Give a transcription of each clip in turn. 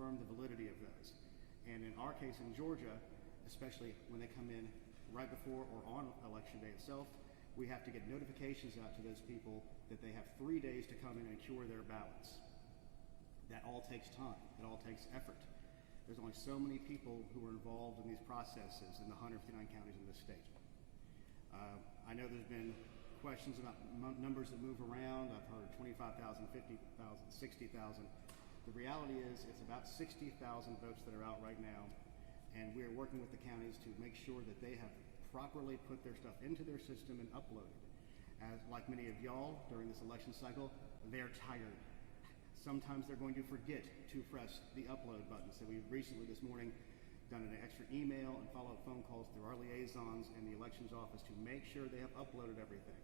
confirm the validity of those. And in our case in Georgia, especially when they come in right before or on election day itself, we have to get notifications out to those people that they have 3 days to come in and cure their ballots. That all takes time. It all takes effort. There's only so many people who are involved in these processes in the 159 counties in this state. I know there's been questions about numbers that move around. I've heard 25,000, 50,000, 60,000. The reality is it's about 60,000 votes that are out right now, and we are working with the counties to make sure that they have properly put their stuff into their system and uploaded. As like many of y'all during this election cycle, they're tired. Sometimes they're going to forget to press the upload button. So we've recently this morning done an extra email and follow-up phone calls through our liaisons and the elections office to make sure they have uploaded everything.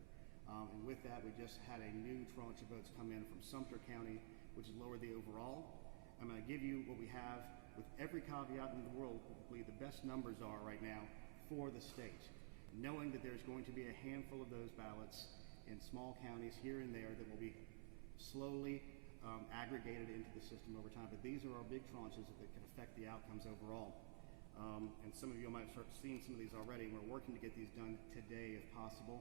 And with that, we just had a new tranche of votes come in from Sumter County, which has lowered the overall. I'm going to give you what we have with every caveat in the world, what the best numbers are right now for the state, knowing that there's going to be a handful of those ballots in small counties here and there that will be slowly aggregated into the system over time. But these are our big tranches that can affect the outcomes overall. And some of you might have seen some of these already. We're working to get these done today if possible.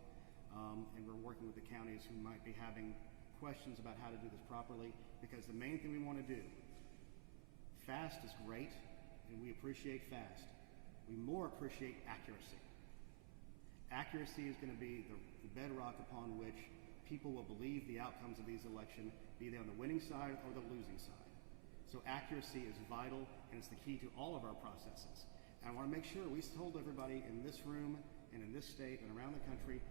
And we're working with the counties who might be having questions about how to do this properly, because the main thing we want to do, fast is great, and we appreciate fast. We more appreciate accuracy. Accuracy is going to be the bedrock upon which people will believe the outcomes of these elections, be they on the winning side or the losing side. So accuracy is vital, and it's the key to all of our processes. And I want to make sure we told everybody in this room and in this state and around the country,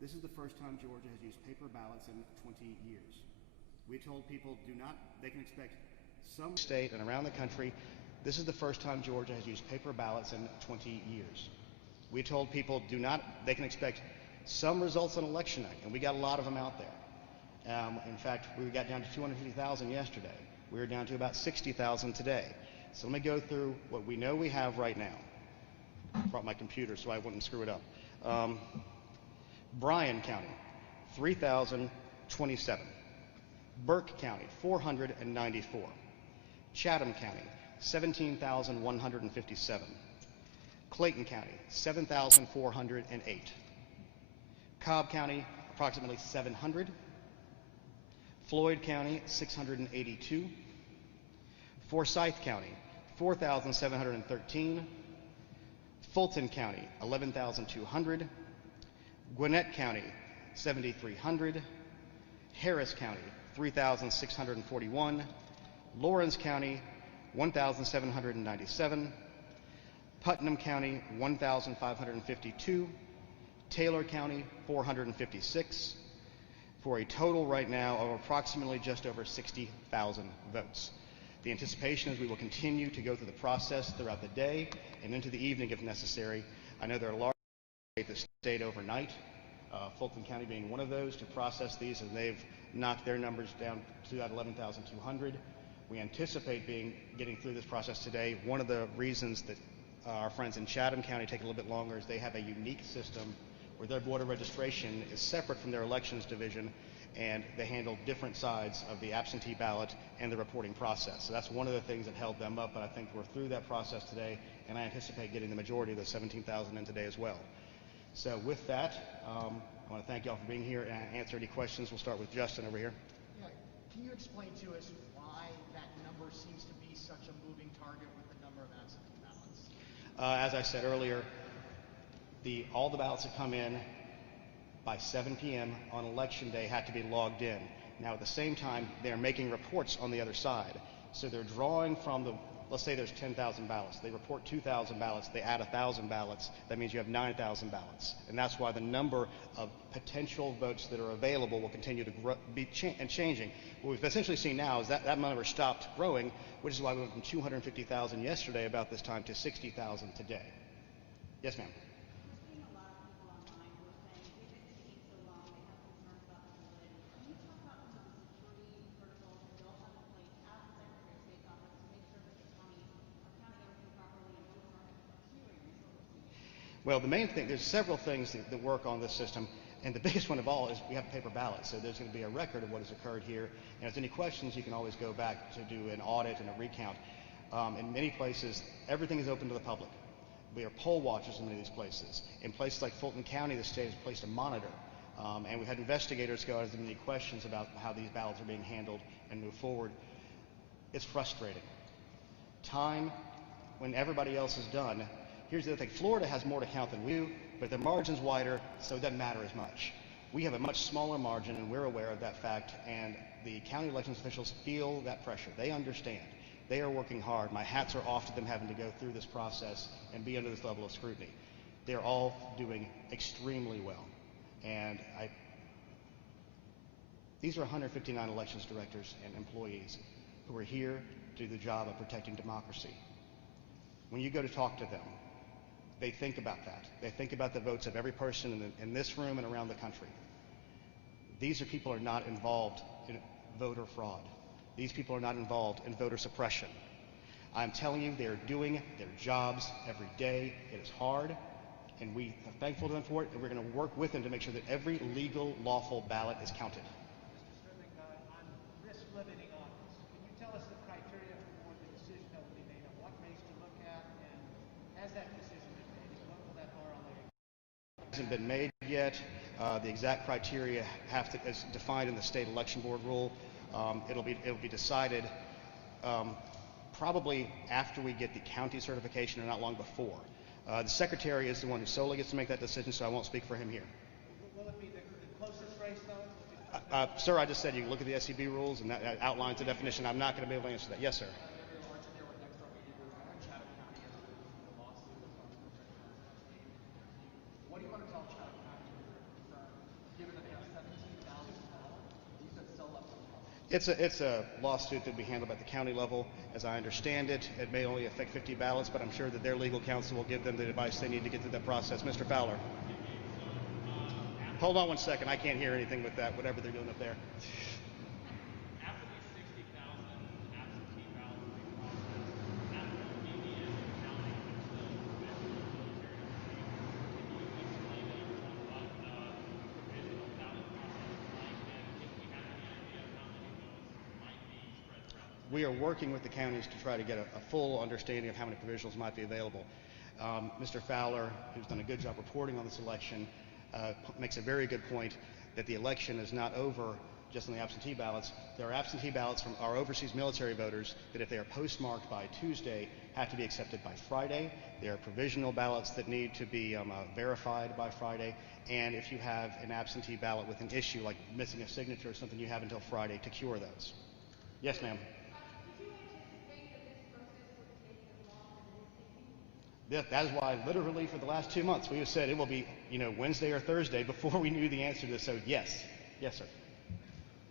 this is the first time Georgia has used paper ballots in 20 years. We told people they can expect some state and around the country, this is the first time Georgia has used paper ballots in 20 years. We told people they can expect some results on election night, and we got a lot of them out there. In fact, we got down to 250,000 yesterday. We were down to about 60,000 today. So let me go through what we know we have right now. I brought my computer so I wouldn't screw it up. Bryan County, 3,027. Burke County, 494. Chatham County, 17,157. Clayton County, 7,408. Cobb County, approximately 700. Floyd County, 682. Forsyth County, 4,713. Fulton County, 11,200. Gwinnett County, 7,300. Harris County, 3,641. Lawrence County, 1,797. Putnam County, 1,552. Taylor County, 456, for a total right now of approximately just over 60,000 votes. The anticipation is we will continue to go through the process throughout the day and into the evening if necessary. I know there are large that stayed overnight, Fulton County being one of those, to process these, and they've knocked their numbers down to about 11,200. We anticipate getting through this process today. One of the reasons that our friends in Chatham County take a little bit longer is they have a unique system where their voter registration is separate from their elections division, and they handle different sides of the absentee ballot and the reporting process. So that's one of the things that held them up, but I think we're through that process today, and I anticipate getting the majority of the 17,000 in today as well. So with that, I want to thank y'all for being here and answer any questions. We'll start with Justin over here. Yeah, can you explain to us why that number seems to be such a moving target with the number of absentee ballots? As I said earlier, all the ballots that come in by 7 p.m. on election day had to be logged in. Now at the same time, they're making reports on the other side. So they're drawing from let's say there's 10,000 ballots. They report 2,000 ballots. They add 1,000 ballots. That means you have 9,000 ballots. And that's why the number of potential votes that are available will continue to be changing. What we've essentially seen now is that number stopped growing, which is why we went from 250,000 yesterday about this time to 60,000 today. Yes, ma'am. Well, the main thing, there's several things that work on this system, and the biggest one of all is we have paper ballots, so there's going to be a record of what has occurred here, and if there's any questions, you can always go back to do an audit and a recount. In many places, everything is open to the public. We are poll watchers in many of these places. In places like Fulton County, the state has placed a monitor, and we had investigators go out and many questions about how these ballots are being handled and move forward. It's frustrating. Time, when everybody else is done. Here's the other thing: Florida has more to count than we do, but their margin's wider, so it doesn't matter as much. We have a much smaller margin, and we're aware of that fact, and the county elections officials feel that pressure. They understand. They are working hard. My hats are off to them having to go through this process and be under this level of scrutiny. They're all doing extremely well. And these are 159 elections directors and employees who are here to do the job of protecting democracy. When you go to talk to them, they think about that. They think about the votes of every person in this room and around the country. These are people who are not involved in voter fraud. These people are not involved in voter suppression. I'm telling you, they are doing their jobs every day. It is hard, and we are thankful to them for it, and we're going to work with them to make sure that every legal, lawful ballot is counted. Mr. Strickling, on risk-limiting office, can you tell us the criteria for the decision that will be made on what race to look at, and has that decision been made, and when will that RLA? It hasn't been made yet. The exact criteria is defined in the state election board rule. It'll be decided probably after we get the county certification, or not long before. The secretary is the one who solely gets to make that decision, so I won't speak for him here. Will it be the closest race, though? Sir, I just said you can look at the SCB rules, and that outlines the definition. I'm not going to be able to answer that. Yes, sir. What do you want to tell Chatham County when they're concerned, given that they have 17,000 ballots? You said so left uncovered. It's a lawsuit that will be handled at the county level. As I understand it, it may only affect 50 ballots, but I'm sure that their legal counsel will give them the advice they need to get through that process. Mr. Fowler. Hold on one second. I can't hear anything with that, whatever they're doing up there. After these 60,000 absentee ballots have been processed, that won't be the end of counting until provisional military receipts. Can you explain to us what provisional ballot process is like, and if we have any idea of how many of those might be spread throughout the state? We are working with the counties to try to get a full understanding of how many provisionals might be available. Mr. Fowler, who's done a good job reporting on this election, makes a very good point that the election is not over just on the absentee ballots. There are absentee ballots from our overseas military voters that, if they are postmarked by Tuesday, have to be accepted by Friday. There are provisional ballots that need to be verified by Friday. And if you have an absentee ballot with an issue, like missing a signature or something, you have until Friday to cure those. Yes, ma'am. Did you anticipate that this process would take as long as it is taking? That is why, literally, for the last 2 months, we have said it will be, Wednesday or Thursday before we knew the answer to this. So, yes. Yes, sir.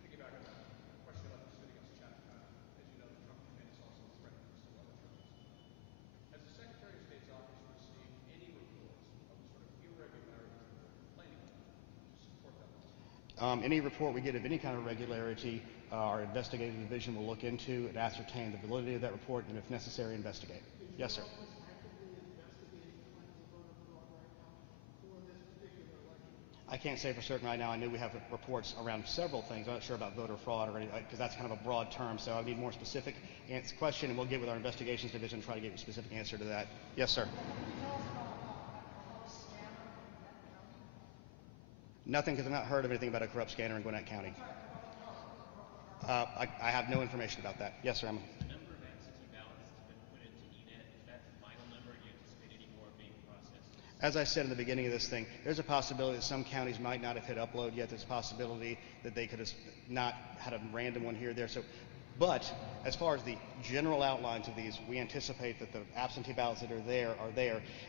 Piggyback on that question about the suit against Chatham County. As you know, the Trump campaign is also threatening to sue other churches. Has the Secretary of State's office received any reports of the sort of irregularities that they're complaining about to support that lawsuit? Any report we get of any kind of irregularity, our investigative division will look into and ascertain the validity of that report, and if necessary, investigate. Yes, sir. I can't say for certain right now. I know we have reports around several things. I'm not sure about voter fraud or anything, because that's kind of a broad term, so I need more specific question, and we'll get with our investigations division and try to get a specific answer to that. Yes, sir. Can you tell us about that corrupt scanner in Gwinnett County? Nothing, because I've not heard of anything about a corrupt scanner in Gwinnett County. I have no information about that. Yes, sir, Emma. The number of absentee ballots that's been put into ENET, is that the final number, or do you anticipate any more being processed? As I said in the beginning of this thing, there's a possibility that some counties might not have hit upload yet. There's a possibility that they could have not had a random one here or there. But as far as the general outlines of these, we anticipate that the absentee ballots that are there,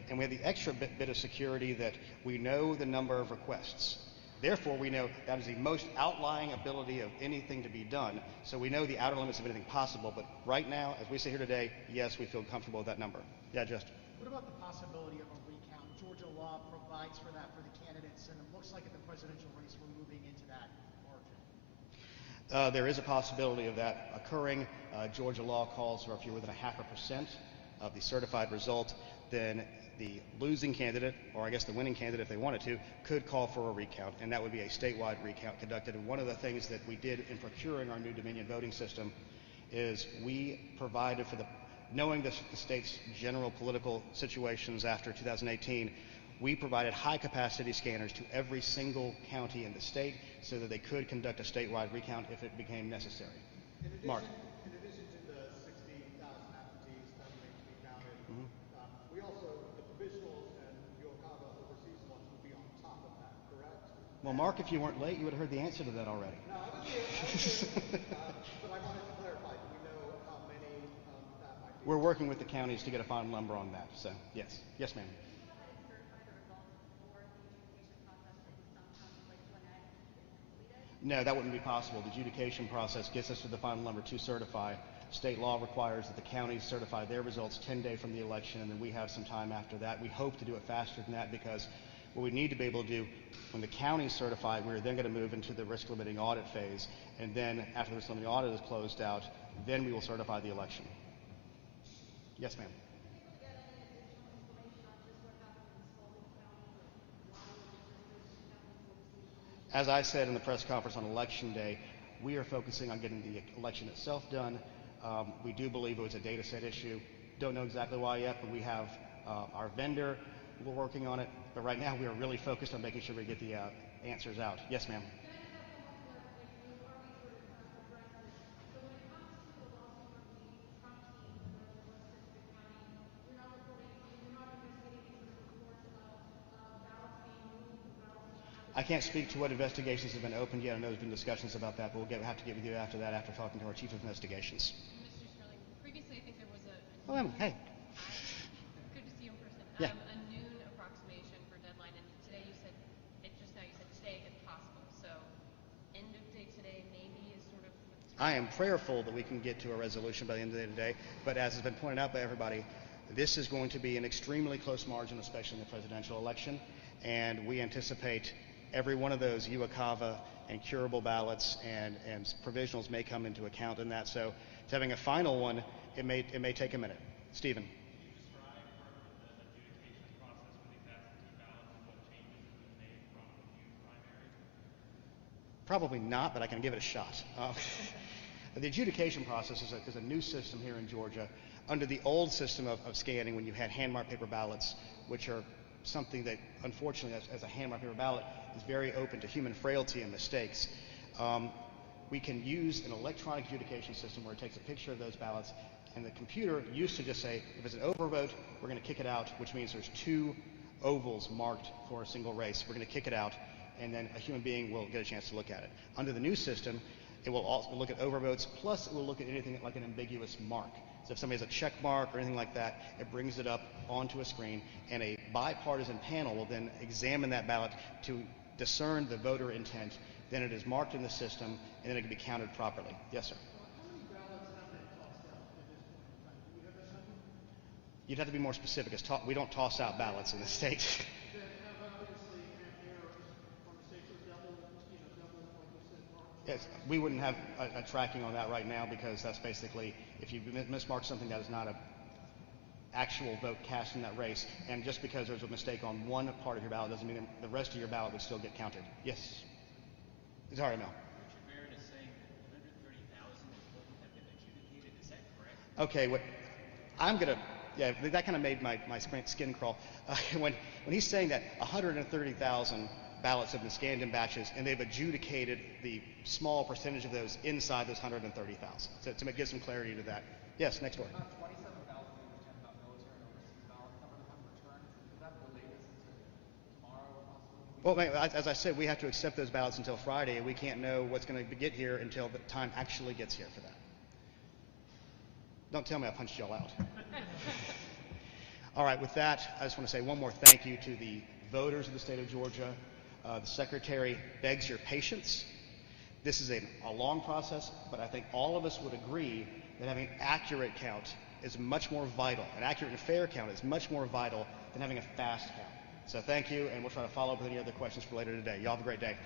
and we have the extra bit of security that we know the number of requests. Therefore, we know that is the most outlying ability of anything to be done. So we know the outer limits of anything possible. But right now, as we sit here today, yes, we feel comfortable with that number. Yeah, Justin. What about the possibility of a recount? Georgia law provides for that for the candidates, and it looks like in the presidential race we're moving into that margin. There is a possibility of that occurring. Georgia law calls for if you're within 0.5% of the certified result, then the losing candidate, or I guess the winning candidate if they wanted to, could call for a recount, and that would be a statewide recount conducted. And one of the things that we did in procuring our new Dominion voting system is we provided for knowing the state's general political situations after 2018, we provided high-capacity scanners to every single county in the state so that they could conduct a statewide recount if it became necessary. Mark. In addition to the 60,000 absentees that remain to be counted, we also, the provisionals and Uocava overseas ones will be on top of that, correct? Well, Mark, if you weren't late, you would have heard the answer to that already. No, I was here. But I wanted to clarify, do we know how many that might be? We're working with the counties to get a final number on that, so yes. Yes, ma'am. Do you go ahead and certify the results before the adjudication process in some counties like Gwinnett is completed? No, that wouldn't be possible. The adjudication process gets us to the final number to certify. State law requires that the counties certify their results 10 days from the election, and then we have some time after that. We hope to do it faster than that because what we need to be able to do when the counties certify, we're then going to move into the risk limiting audit phase, and then after the risk limiting audit is closed out, then we will certify the election. Yes, ma'am. Have you been able to get any additional information on just what happened in Spalding County, like why just those two counties? What was the information? As I said in the press conference on Election Day, we are focusing on getting the election itself done. We do believe it was a data set issue. Don't know exactly why yet, but we have our vendor. We're working on it. But right now, we are really focused on making sure we get the answers out. Yes, ma'am. Can I just have one more clarification? You've already sort of addressed this. So when it comes to the lawsuit from the Trump team in the West County, you're not reporting, you're not investigating any sort of reports about ballots being moved or ballots being counted? I can't speak to what investigations have been opened yet. I know there's been discussions about that, but have to get with you after that, after talking to our chief of investigations. Mr. Sterling, previously I think there was a Oh, Emily, hey. Hi. Good to see you in person. Yeah. A noon approximation for deadline, and today you said, just now you said today if possible. So end of day today maybe is sort of. I am prayerful that we can get to a resolution by the end of the day today, but as has been pointed out by everybody, this is going to be an extremely close margin, especially in the presidential election, and we anticipate every one of those Uocava and curable ballots and provisionals may come into account in that. So having a final one, it may take a minute. Stephen. Can you describe further the adjudication process for these absentee ballots and what changes have been made from the June primary? Probably not, but I can give it a shot. The adjudication process is a new system here in Georgia. Under the old system of scanning, when you had hand-marked paper ballots, which are something that, unfortunately, as a hand-marked paper ballot, is very open to human frailty and mistakes. We can use an electronic adjudication system where it takes a picture of those ballots, and the computer used to just say, if it's an overvote, we're going to kick it out, which means there's 2 ovals marked for a single race. We're going to kick it out, and then a human being will get a chance to look at it. Under the new system, it will also look at overvotes, plus it will look at anything like an ambiguous mark. So if somebody has a check mark or anything like that, it brings it up onto a screen, and a bipartisan panel will then examine that ballot to discern the voter intent. Then it is marked in the system, and then it can be counted properly. Yes, sir. How many ballots have been tossed out at this point in time? Do we have that number? You'd have to be more specific. We don't toss out ballots in the state. That have obviously had errors or mistakes or double, like you said, marks. Yes, we wouldn't have a tracking on that right now because that's basically, if you mismark something that is not a actual vote cast in that race, and just because there's a mistake on one part of your ballot doesn't mean the rest of your ballot would still get counted. Yes. Sorry, Mel. Richard Barron is saying that 130,000 in total have been adjudicated. Is that correct? Okay, that kind of made my skin crawl. When he's saying that 130,000 ballots have been scanned in batches, and they've adjudicated the small percentage of those inside those 130,000. So to give some clarity to that. Yes, next door. About 27,000 we understand about military and overseas ballots. Some of them haven't returned. Could that delay this into tomorrow, possibly? Well, as I said, we have to accept those ballots until Friday, and we can't know what's going to get here until the time actually gets here for that. Don't tell me I punched y'all out. All right, with that, I just want to say one more thank you to the voters of the state of Georgia. The Secretary begs your patience. This is a long process, but I think all of us would agree that having an accurate count is much more vital. An accurate and fair count is much more vital than having a fast count. So thank you, and we'll try to follow up with any other questions for later today. Y'all have a great day.